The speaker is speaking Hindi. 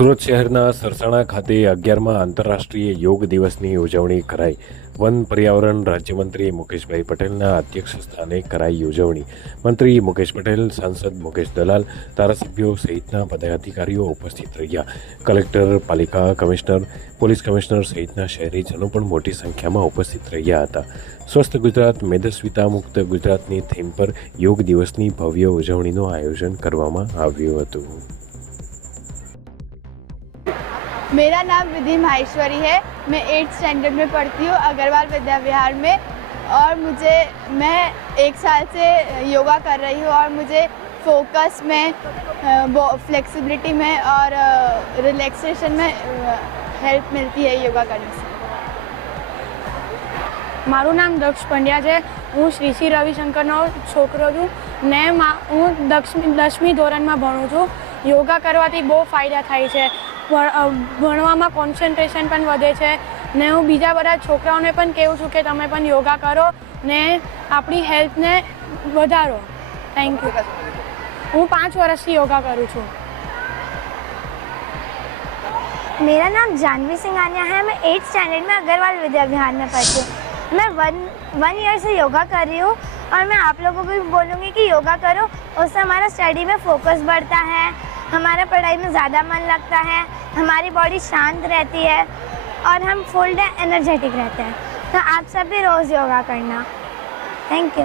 સુરત શહેરના સરસાણા ખાતે અગિયારમાં આંતરરાષ્ટ્રીય યોગ દિવસની ઉજવણી કરાઈ. વન પર્યાવરણ રાજ્યમંત્રી મુકેશભાઈ પટેલના અધ્યક્ષ સ્થાને કરાઈ ઉજવણી. મંત્રી મુકેશ પટેલ, સાંસદ મુકેશ દલાલ, ધારાસભ્યો સહિતના પદાધિકારીઓ ઉપસ્થિત રહ્યા. કલેક્ટર, પાલિકા કમિશનર, પોલીસ કમિશનર સહિતના શહેરીજનો પણ મોટી સંખ્યામાં ઉપસ્થિત રહ્યા હતા. સ્વસ્થ ગુજરાત, મેદસ્વિતા મુક્ત ગુજરાતની થીમ પર યોગ દિવસની ભવ્ય ઉજવણીનું આયોજન કરવામાં આવ્યું હતું. मेरा नाम विधि माहेश्वरी है मैं एट्थ स्टैंडर्ड में पढ़ती हूँ अग्रवाल विद्या विहार में और मुझे मैं एक साल से योगा कर रही हूँ और मुझे फोकस में फ्लेक्सिबिलिटी में और रिलैक्सेशन में हेल्प मिलती है योगा करने से મારું નામ દક્ષ પંડ્યા છે હું શ્રી શ્રી રવિશંકરનો છોકરો છું ને મા હું દક્ષમી દસમી ધોરણમાં ભણું છું યોગા કરવાથી બહુ ફાયદા થાય છે ભણ- અ, ભણવામાં કોન્સન્ટ્રેશન પણ વધે છે ને હું બીજા બધા છોકરાઓને પણ કહું છું કે તમે પણ યોગા કરો ને આપણી હેલ્થને વધારો થેન્ક યુ હું પાંચ વર્ષથી યોગા કરું છું मेरा नाम जानवी सिंघानिया है मैं एट्थ स्टैंडर्ड में अग्रवाल विद्या विहार में पढ़ती हूँ मैं वन वन ईयर से योगा कर रही हूँ और मैं आप लोगों को भी बोलूँगी कि योगा करो उससे हमारा स्टडी में फोकस बढ़ता है हमारा पढ़ाई में ज़्यादा मन लगता है, हमारी बॉडी शांत रहती है और हम फुल डे एनर्जेटिक रहते हैं। तो आप सब भी रोज़ योगा करना। Thank you